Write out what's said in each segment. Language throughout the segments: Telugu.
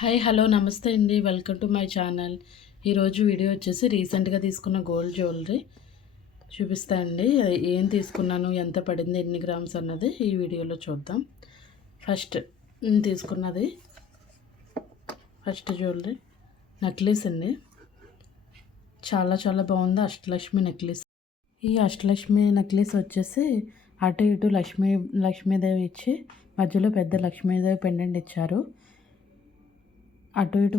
హాయ్ హలో నమస్తే అండి. Welcome to my channel. ఈరోజు వీడియో వచ్చేసి రీసెంట్గా తీసుకున్న గోల్డ్ జ్యువెలరీ చూపిస్తా అండి. ఏం తీసుకున్నాను, ఎంత పడింది, ఎన్ని గ్రామ్స్ అన్నది ఈ వీడియోలో చూద్దాం. ఫస్ట్ నేను తీసుకున్నది జ్యువెలరీ నెక్లెస్ అండి. చాలా చాలా బాగుంది. అష్టలక్ష్మి నెక్లెస్. ఈ అష్టలక్ష్మి నెక్లెస్ వచ్చేసి అటు ఇటు లక్ష్మీదేవి ఇచ్చి మధ్యలో పెద్ద లక్ష్మీదేవి పెండెంట్ ఇచ్చారు. అటు ఇటు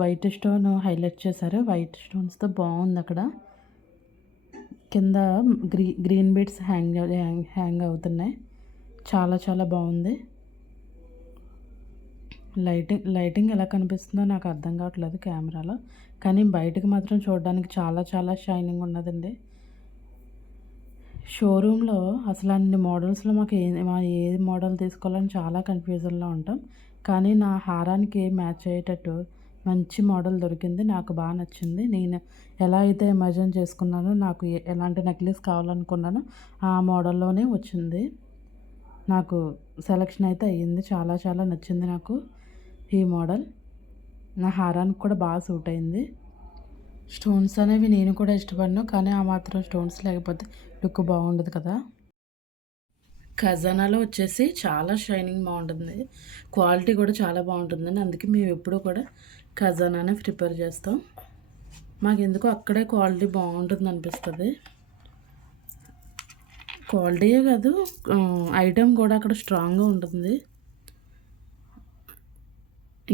వైట్ స్టోన్ హైలైట్ చేశారు. వైట్ స్టోన్స్తో బాగుంది. అక్కడ కింద గ్రీన్ బీడ్స్ హ్యాంగ్ అవుతున్నాయి. చాలా చాలా బాగుంది. లైటింగ్ ఎలా కనిపిస్తుందో నాకు అర్థం కావట్లేదు కెమెరాలో, కానీ బయటకు మాత్రం చూడడానికి చాలా చాలా షైనింగ్ ఉన్నదండి. షోరూంలో అసలు అన్ని మోడల్స్లో మాకు ఏ మోడల్ తీసుకోవాలని చాలా కన్ఫ్యూజన్లో ఉంటాం. కానీ నా హారానికి మ్యాచ్ అయ్యేటట్టు మంచి మోడల్ దొరికింది. నాకు బాగా నచ్చింది. నేను ఎలా అయితే ఇమాజిన్ చేసుకున్నానో, నాకు ఎలాంటి నెక్లెస్ కావాలనుకున్నానో ఆ మోడల్లోనే వచ్చింది. నాకు సెలెక్షన్ అయితే అయ్యింది. చాలా చాలా నచ్చింది నాకు ఈ మోడల్. నా హారానికి కూడా బాగా సూట్ అయింది. స్టోన్స్ అనేవి నేను కూడా ఇష్టపడను, కానీ ఆ మాత్రం స్టోన్స్ లేకపోతే లుక్ బాగుండదు కదా. ఖజానాలో వచ్చేసి చాలా షైనింగ్ బాగుంటుంది. క్వాలిటీ కూడా చాలా బాగుంటుందండి. అందుకే మేము ఎప్పుడూ కూడా ఖజానానే ప్రిపేర్ చేస్తాం. మాకు ఎందుకో అక్కడే క్వాలిటీ బాగుంటుంది అనిపిస్తుంది. క్వాలిటీయే కాదు, ఐటెం కూడా అక్కడ స్ట్రాంగ్గా ఉంటుంది.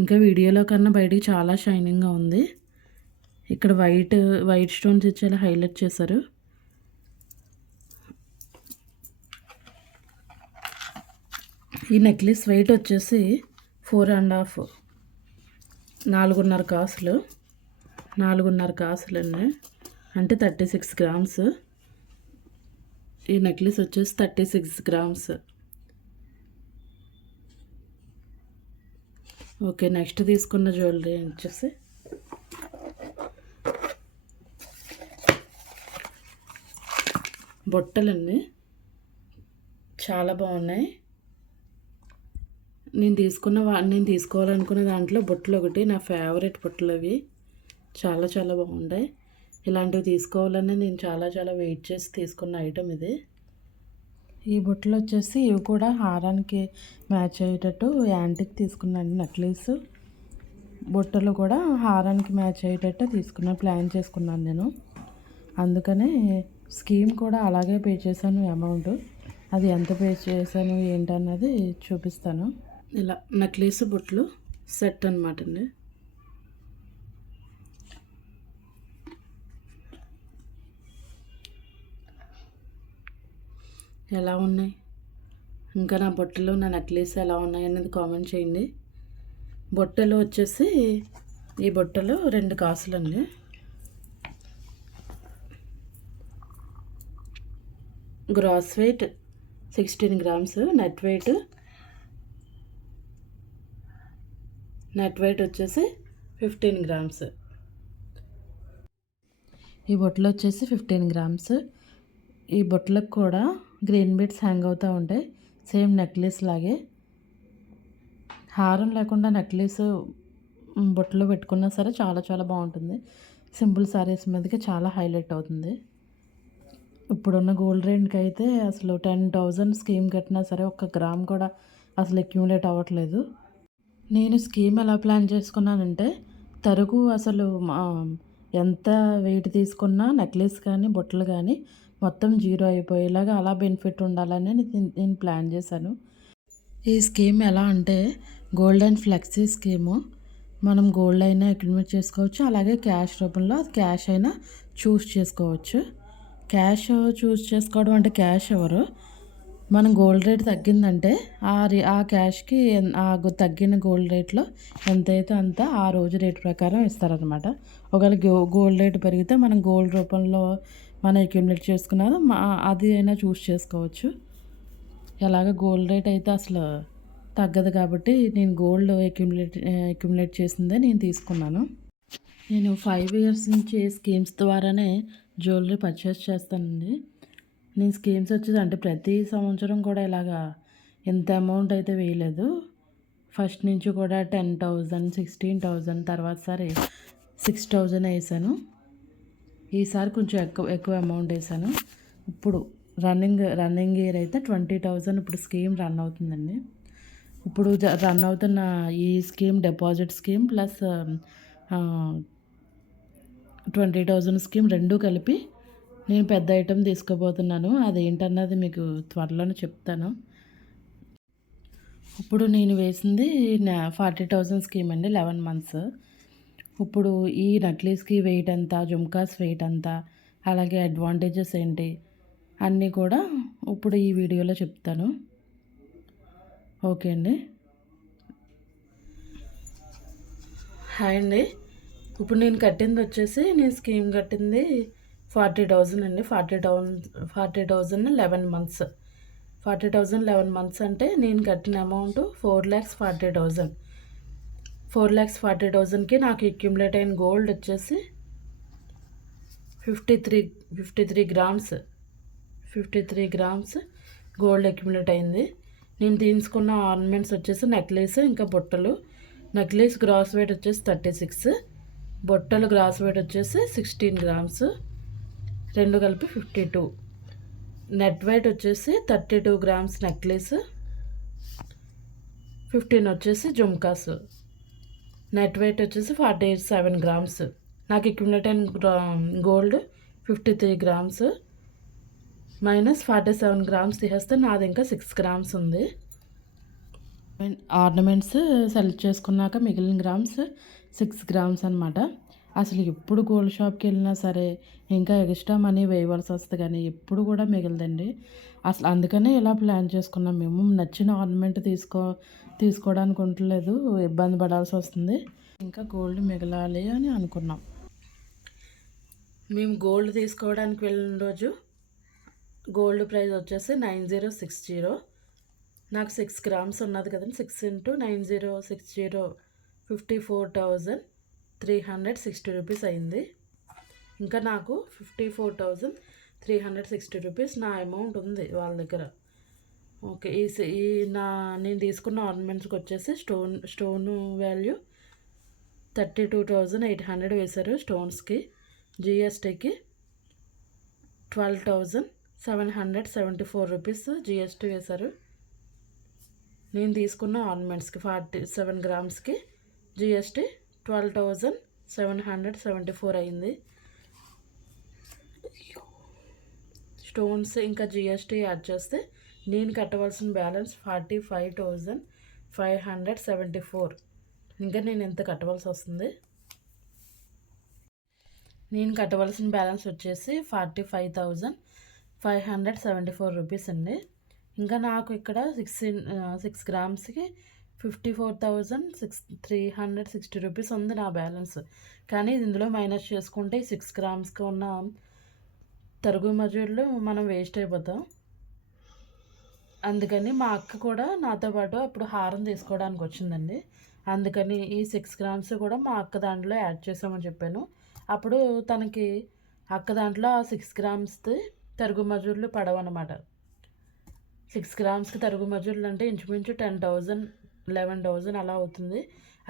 ఇంకా వీడియోలో కన్నా బయటికి చాలా షైనింగ్గా ఉంది. ఇక్కడ వైట్ స్టోన్స్ ఇచ్చేలా హైలైట్ చేశారు. ఈ నెక్లెస్ వెయిట్ వచ్చేసి 4.5 4.5 కాసులు. 4.5 కాసులండి, అంటే 36 గ్రామ్స్. ఈ నెక్లెస్ వచ్చేసి 36 గ్రామ్స్. ఓకే, నెక్స్ట్ తీసుకున్న జ్యువెలరీ వచ్చేసి బొట్టలండి. చాలా బాగున్నాయి. నేను తీసుకోవాలనుకున్న దాంట్లో బొట్టలు ఒకటి నా ఫేవరెట్ బొట్టలు. అవి చాలా చాలా బాగుంటాయి. ఇలాంటివి తీసుకోవాలని నేను చాలా చాలా వెయిట్ చేసి తీసుకున్న ఐటమ్ ఇది. ఈ బొట్టలు వచ్చేసి ఇవి కూడా హారానికి మ్యాచ్ అయ్యేటట్టు యాంటిక్ తీసుకున్నాను. నెక్లెస్ బొట్టలు కూడా హారానికి మ్యాచ్ అయ్యేటట్టు ప్లాన్ చేసుకున్నాను నేను. అందుకనే స్కీమ్ కూడా అలాగే పే చేశాను అమౌంట్. అది ఎంత పే చేశాను ఏంటన్నది చూపిస్తాను. ఇలా నెక్లెస్ బొట్లు సెట్ అనమాట అండి. ఎలా ఉన్నాయి, ఇంకా నా బొట్టలు నా నెక్లెస్ ఎలా ఉన్నాయి అనేది కామెంట్ చేయండి. బొట్టలు వచ్చేసి ఈ బొట్టలు 2 కాసులండి. Gross weight 16 grams. Net weight వచ్చేసి 15 గ్రామ్స్. ఈ బొట్టలు వచ్చేసి 15 గ్రామ్స్. ఈ బొట్టలకు కూడా గ్రీన్ బీడ్స్ హ్యాంగ్ అవుతూ ఉంటాయి, సేమ్ నెక్లెస్ లాగే. హారం లేకుండా నెక్లెస్ బొట్టలో పెట్టుకున్నా సరే చాలా చాలా బాగుంటుంది. సింపుల్ సారీస్ మీదకి చాలా హైలైట్ అవుతుంది. ఇప్పుడున్న గోల్డ్ రేట్కి అయితే అసలు 10,000 స్కీమ్ కట్టినా సరే 1 గ్రామ్ కూడా అసలు అక్యుములేట్ అవ్వట్లేదు. నేను స్కీమ్ ఎలా ప్లాన్ చేసుకున్నానంటే, తరుగు అసలు ఎంత వెయిట్ తీసుకున్నా నెక్లెస్ కానీ బొట్టలు కానీ మొత్తం 0 అయిపోయేలాగా అలా బెనిఫిట్ ఉండాలని నేను ప్లాన్ చేశాను. ఈ స్కీమ్ ఎలా అంటే గోల్డ్ అండ్ ఫ్లెక్సీ స్కీము. మనం గోల్డ్ అయినా అక్యుములేట్ చేసుకోవచ్చు, అలాగే క్యాష్ రూపంలో క్యాష్ అయినా చూస్ చేసుకోవచ్చు. క్యాష్ చూస్ చేసుకోవడం అంటే క్యాష్ ఎవరు, మనం గోల్డ్ రేట్ తగ్గిందంటే ఆ క్యాష్కి తగ్గిన గోల్డ్ రేట్లో ఎంతైతే అంత ఆ రోజు రేట్ ప్రకారం ఇస్తారనమాట. ఒకవేళ గోల్డ్ రేట్ పెరిగితే మనం గోల్డ్ రూపంలో మనం అక్యుములేట్ చేసుకున్నది అది అయినా చూస్ చేసుకోవచ్చు. ఎలాగ గోల్డ్ రేట్ అయితే అసలు తగ్గదు కాబట్టి నేను గోల్డ్ అక్యుములేట్ చేసిందే నేను తీసుకున్నాను. నేను 5 ఇయర్స్ నుంచి స్కీమ్స్ ద్వారానే జ్యువెలరీ పర్చేస్ చేస్తానండి. నేను స్కీమ్స్ వచ్చేసి అంటే ప్రతి సంవత్సరం కూడా ఇలాగా ఇంత అమౌంట్ అయితే వేయలేదు. ఫస్ట్ నుంచి కూడా 10,000, 16,000 తర్వాత సారి 6,000 వేసాను. ఈసారి కొంచెం ఎక్కువ అమౌంట్ వేసాను. ఇప్పుడు రన్నింగ్ ఇయర్ అయితే 20,000 ఇప్పుడు స్కీమ్ రన్ అవుతుందండి. ఇప్పుడు రన్ అవుతున్న ఈ scheme deposit scheme plus 20,000 scheme రెండు కలిపి నేను పెద్ద ఐటెం తీసుకోబోతున్నాను. అదేంటన్నది మీకు త్వరలోనే చెప్తాను. ఇప్పుడు నేను వేసింది 40,000 స్కీమ్ అండి, 11 మంత్స్. ఇప్పుడు ఈ నక్లీస్కి వెయిట్ ఎంత, జుమ్కాస్ వెయిట్ ఎంత, అలాగే అడ్వాంటేజెస్ ఏంటి అన్నీ కూడా ఇప్పుడు ఈ వీడియోలో చెప్తాను. ఓకే అండి. హాయ్ అండి. ఇప్పుడు నేను కట్టింది వచ్చేసి, నేను స్కీమ్ కట్టింది 40,000 అండి. 40,000 11 మంత్స్. 40,000 11 మంత్స్ అంటే నేను కట్టిన అమౌంట్ 4,40,000. 4,40,000కి నాకు అక్యుములేట్ అయిన గోల్డ్ వచ్చేసి 53 గ్రామ్స్. 53 గ్రామ్స్ గోల్డ్ అక్యుములేట్ అయింది. నేను తీసుకున్న ఆర్నమెంట్స్ వచ్చేసి నెక్లెస్ ఇంకా బుట్టలు. నెక్లెస్ గ్రాస్ వెయిట్ వచ్చేసి 36, బొట్టలు గ్రాస్ వెయిట్ వచ్చేసి 16 గ్రామ్స్, రెండు కలిపి 52. నెట్ వెయిట్ వచ్చేసి 32 గ్రామ్స్ నెక్లెస్, 15 వచ్చేసి జుమ్కాస్. నెట్ వెయిట్ వచ్చేసి 47 గ్రామ్స్. నాకు అక్యుములేట్ అయిన గోల్డ్ 53 గ్రామ్స్ మైనస్ 47 గ్రామ్స్ తీసేస్తే నాది ఇంకా 6 గ్రామ్స్ ఉంది. ఆర్నమెంట్స్ సెలెక్ట్ చేసుకున్నాక మిగిలిన గ్రామ్స్ 6 గ్రామ్స్ అనమాట. అసలు ఎప్పుడు గోల్డ్ షాప్కి వెళ్ళినా సరే ఇంకా ఎక్స్ట్రా మనీ వేయవలసి వస్తుంది, కానీ ఎప్పుడు కూడా మిగలదండి. అసలు అందుకనే ఇలా ప్లాన్ చేసుకున్నాం. మేము నచ్చిన ఆర్నమెంట్ తీసుకోవడానికి ఉండలేదు, ఇబ్బంది పడాల్సి వస్తుంది. ఇంకా గోల్డ్ మిగలాలి అని అనుకున్నాం. మేము గోల్డ్ తీసుకోవడానికి వెళ్ళిన రోజు గోల్డ్ ప్రైస్ వచ్చేసి 9060. నాకు 6 గ్రామ్స్ ఉన్నది కదండి. 6 × 9060 54,360 రూపీస్ అయింది. ఇంకా నాకు 54,360 రూపీస్ నా అమౌంట్ ఉంది వాళ్ళ దగ్గర. ఓకే. నేను తీసుకున్న ఆర్నమెంట్స్కి వచ్చేసి స్టోన్ వాల్యూ 32,800 వేశారు. స్టోన్స్కి జిఎస్టీకి 12,774 రూపీస్ జిఎస్టీ వేశారు. నేను తీసుకున్న ఆర్నమెంట్స్కి 47 గ్రామ్స్కి జిఎస్టీ 12,774 అయింది. స్టోన్స్ ఇంకా జిఎస్టీ యాడ్ చేస్తే నేను కట్టవలసిన బ్యాలెన్స్ 45,574. ఇంకా నేను ఎంత కట్టవలసి వస్తుంది? నేను కట్టవలసిన బ్యాలెన్స్ వచ్చేసి 45,574 రూపీస్ అండి. ఇంకా నాకు ఇక్కడ 6 గ్రామ్స్కి 54,360 రూపీస్ ఉంది నా బ్యాలెన్స్. కానీ ఇందులో మైనస్ చేసుకుంటే 6 గ్రామ్స్కి ఉన్న తరుగు మజూర్లు మనం వేస్ట్ అయిపోతాం. అందుకని మా అక్క కూడా నాతో పాటు అప్పుడు హారం తీసుకోవడానికి వచ్చిందండి. అందుకని ఈ 6 గ్రామ్స్ కూడా మా అక్క దాంట్లో యాడ్ చేసామని చెప్పాను. అప్పుడు తనకి అక్క దాంట్లో 6 గ్రామ్స్ది తరుగు మజూర్లు పడవన్నమాట. 6 గ్రామ్స్కి తరుగు మజూర్లు అంటే ఇంచుమించు 10,000, 11,000 అలా అవుతుంది.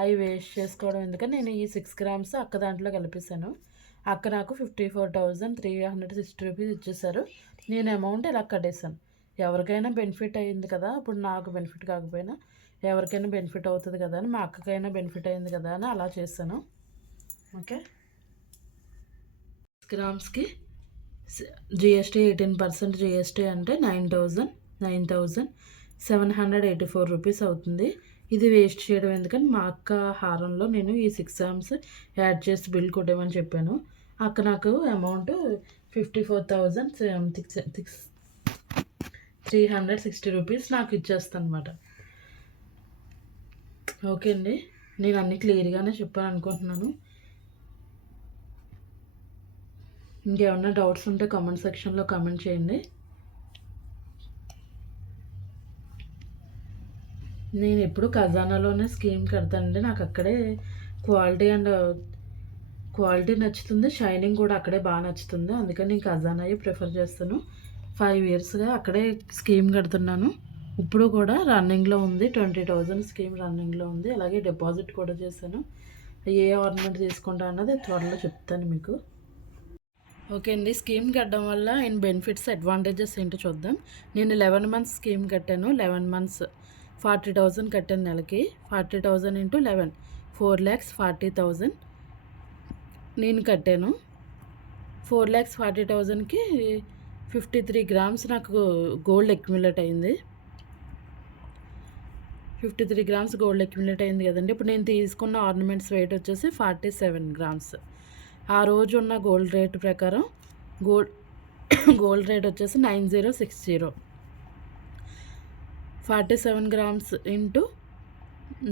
అవి వేస్ట్ చేసుకోవడం ఎందుకని నేను ఈ 6 గ్రామ్స్ అక్క దాంట్లో కలిపేశాను. అక్క నాకు 54,360 రూపీస్ ఇచ్చేసారు. నేను అమౌంట్ ఇలా కట్టేశాను. ఎవరికైనా బెనిఫిట్ అయ్యింది కదా, ఇప్పుడు నాకు బెనిఫిట్ కాకపోయినా ఎవరికైనా బెనిఫిట్ అవుతుంది కదా అని, మా అక్కకైనా బెనిఫిట్ అయింది కదా అని అలా చేశాను. ఓకే. 6 గ్రామ్స్కి జిఎస్టీ 18% జిఎస్టీ అంటే 9,784 రూపీస్ అవుతుంది. ఇది వేస్ట్ చేయడం ఎందుకని మా అక్క హారంలో నేను ఈ 6 గ్రామ్స్ యాడ్ చేసి బిల్ కొట్టేమని చెప్పాను. అక్క నాకు అమౌంట్ 54,360 రూపీస్ నాకు ఇచ్చేస్తాను అనమాట. ఓకే అండి, నేను అన్నీ క్లియర్గానే చెప్పాను అనుకుంటున్నాను. ఇంకేమన్నా డౌట్స్ ఉంటే కామెంట్ సెక్షన్లో కామెంట్ చేయండి. నేను ఎప్పుడు ఖజానాలోనే స్కీమ్ కడతానండి. నాకు అక్కడే క్వాలిటీ నచ్చుతుంది, షైనింగ్ కూడా అక్కడే బాగా నచ్చుతుంది. అందుకని నేను ఖజానాయే ప్రిఫర్ చేస్తాను. 5 ఇయర్స్గా అక్కడే స్కీమ్ కడుతున్నాను. ఇప్పుడు కూడా రన్నింగ్లో ఉంది, 20,000 స్కీమ్ రన్నింగ్లో ఉంది. అలాగే డిపాజిట్ కూడా చేశాను. ఏ ఆర్నమెంట్ తీసుకుంటా అన్నది త్వరలో చెప్తాను మీకు. ఓకే అండి, స్కీమ్ కట్టడం వల్ల బెనిఫిట్స్ అడ్వాంటేజెస్ ఏంటో చూద్దాం. నేను 11 మంత్స్ స్కీమ్ కట్టాను. 11 మంత్స్ 40,000 కట్టాను నెలకి. 40,000 ఇంటూ 11 4,40,000 నేను కట్టాను. 4,40,000కి 53 గ్రామ్స్ నాకు గోల్డ్ అక్యుములేట్ అయింది. 53 గ్రామ్స్ గోల్డ్ అక్యుములేట్ అయింది కదండి. ఇప్పుడు నేను తీసుకున్న ఆర్నమెంట్స్ వెయిట్ వచ్చేసి 47 గ్రామ్స్. ఆ రోజు ఉన్న గోల్డ్ రేట్ ప్రకారం గోల్డ్ రేట్ వచ్చేసి 9060. 47 grams into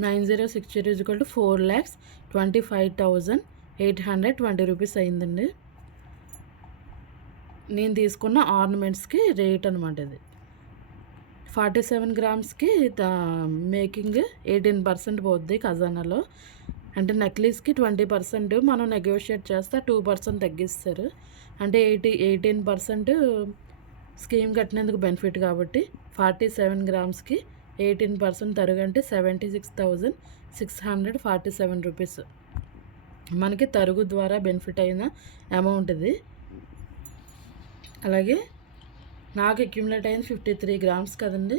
9060 equal to 4,25,820 rupees అయిందండి. నేను తీసుకున్న ఆర్నమెంట్స్కి రేట్ అనమాట ఇది. 47 గ్రామ్స్కి మేకింగ్ 18% పోద్ది ఖజానాలో. అంటే నెక్లెస్కి 20% మనం నెగోషియేట్ చేస్తే 2% తగ్గిస్తారు. అంటే 18% స్కీమ్ కట్టినందుకు బెనిఫిట్ కాబట్టి 47 గ్రామ్స్కి 18% తరుగు అంటే 76,647 రూపీస్ మనకి తరుగు ద్వారా బెనిఫిట్ అయిన అమౌంట్ ఇది. అలాగే నాకు అక్యుములేట్ అయింది 53 గ్రామ్స్ కదండి.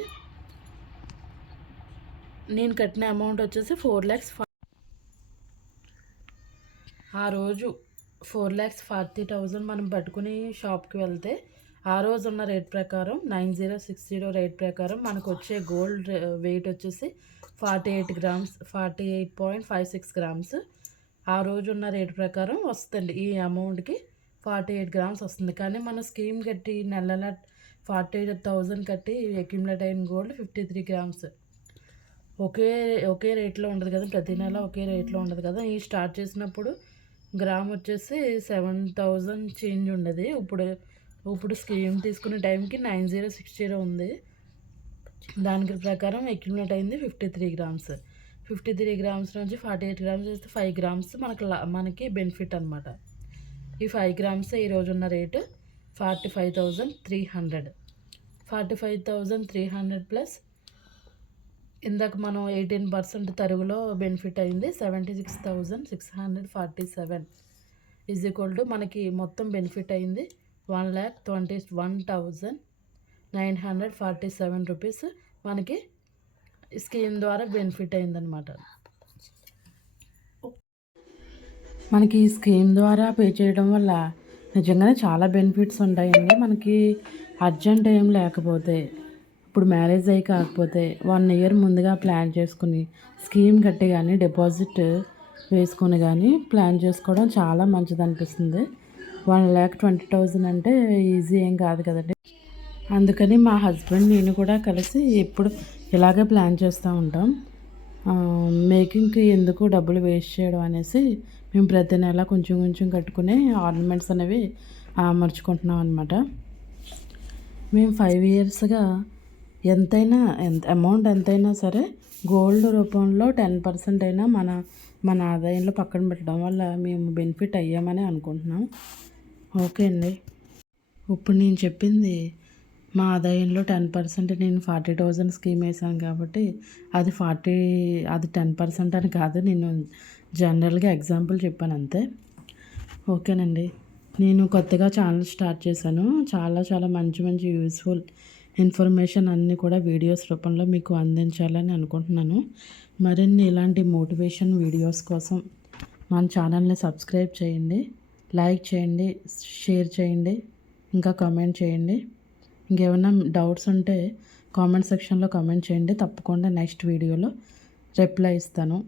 నేను కట్టిన అమౌంట్ వచ్చేసి 4 lakhs. ఆ రోజు 4,40,000 మనం పట్టుకుని షాప్కి వెళ్తే ఆ రోజు ఉన్న రేట్ ప్రకారం 9060 రేట్ ప్రకారం మనకు వచ్చే గోల్డ్ వెయిట్ వచ్చేసి 48 గ్రామ్స్ 48.56 గ్రామ్స్. ఆ రోజు ఉన్న రేట్ ప్రకారం వస్తుంది. ఈ అమౌంట్కి 48 గ్రామ్స్ వస్తుంది. కానీ మన స్కీమ్ కట్టి నెల 48,000 కట్టి అక్యుములేట్ అయిన గోల్డ్ 53 గ్రామ్స్. ఒకే రేట్లో ఉండదు కదా, ప్రతి నెల ఒకే రేట్లో ఉండదు కదా. ఈ స్టార్ట్ చేసినప్పుడు గ్రామ్ వచ్చేసి 7,000 చేంజ్ ఉండేది. ఇప్పుడు స్కీమ్ తీసుకునే టైంకి 9060 ఉంది. దానికి ప్రకారం అక్యుములేట్ అయింది 53 గ్రామ్స్. 53 గ్రామ్స్ నుంచి 48 గ్రామ్స్ చేస్తే 5 గ్రామ్స్ మనకి బెనిఫిట్ అనమాట. ఈ 5 గ్రామ్స్ ఈరోజు ఉన్న రేటు 45,300. 45,300 ప్లస్ ఇందాక మనం 18% తరుగులో బెనిఫిట్ అయింది 76,647 ఈజ్ ఈక్వల్ టు మనకి మొత్తం బెనిఫిట్ అయింది 1,21,947 రూపీస్ మనకి స్కీమ్ ద్వారా బెనిఫిట్ అయిందనమాట. మనకి ఈ స్కీమ్ ద్వారా పే చేయడం వల్ల నిజంగానే చాలా బెనిఫిట్స్ ఉంటాయండి. మనకి అర్జెంట్ ఏం లేకపోతే, ఇప్పుడు మ్యారేజ్ అయ్యి కాకపోతే 1 year ముందుగా ప్లాన్ చేసుకుని స్కీమ్ కట్టి కానీ డిపాజిట్ వేసుకొని కానీ ప్లాన్ చేసుకోవడం చాలా మంచిది అనిపిస్తుంది. 1,20,000 అంటే ఈజీ ఏం కాదు కదండి. అందుకని మా హస్బెండ్ నేను కూడా కలిసి ఎప్పుడు ఇలాగే ప్లాన్ చేస్తూ ఉంటాం. మేకింగ్కి ఎందుకు డబ్బులు వేస్ట్ చేయడం అనేసి మేము ప్రతి నెల కొంచెం కొంచెం కట్టుకునే ఆర్నమెంట్స్ అనేవి అమర్చుకుంటున్నాం అనమాట. మేము 5 yearsగా ఎంత అమౌంట్ ఎంతైనా సరే గోల్డ్ రూపంలో 10% అయినా మన ఆదాయంలో పక్కన పెట్టడం వల్ల మేము బెనిఫిట్ అయ్యామని అనుకుంటున్నాం. ఓకే అండి, ఇప్పుడు నేను చెప్పింది మా ఆదాయంలో 10%. నేను 40,000 స్కీమ్ వేసాను కాబట్టి అది 10% అని కాదు, నేను జనరల్గా ఎగ్జాంపుల్ చెప్పాను అంతే. ఓకేనండి, నేను కొత్తగా ఛానల్ స్టార్ట్ చేశాను. చాలా మంచి యూస్ఫుల్ ఇన్ఫర్మేషన్ అన్నీ కూడా వీడియోస్ రూపంలో మీకు అందించాలని అనుకుంటున్నాను. మరిన్ని ఇలాంటి మోటివేషన్ వీడియోస్ కోసం మన ఛానల్ని సబ్స్క్రైబ్ చేయండి, లైక్ చేయండి, షేర్ చేయండి, ఇంకా కామెంట్ చేయండి. ఇంకేమైనా డౌట్స్ ఉంటే కామెంట్ సెక్షన్లో కామెంట్ చేయండి. తప్పకుండా నెక్స్ట్ వీడియోలో రిప్లై ఇస్తాను.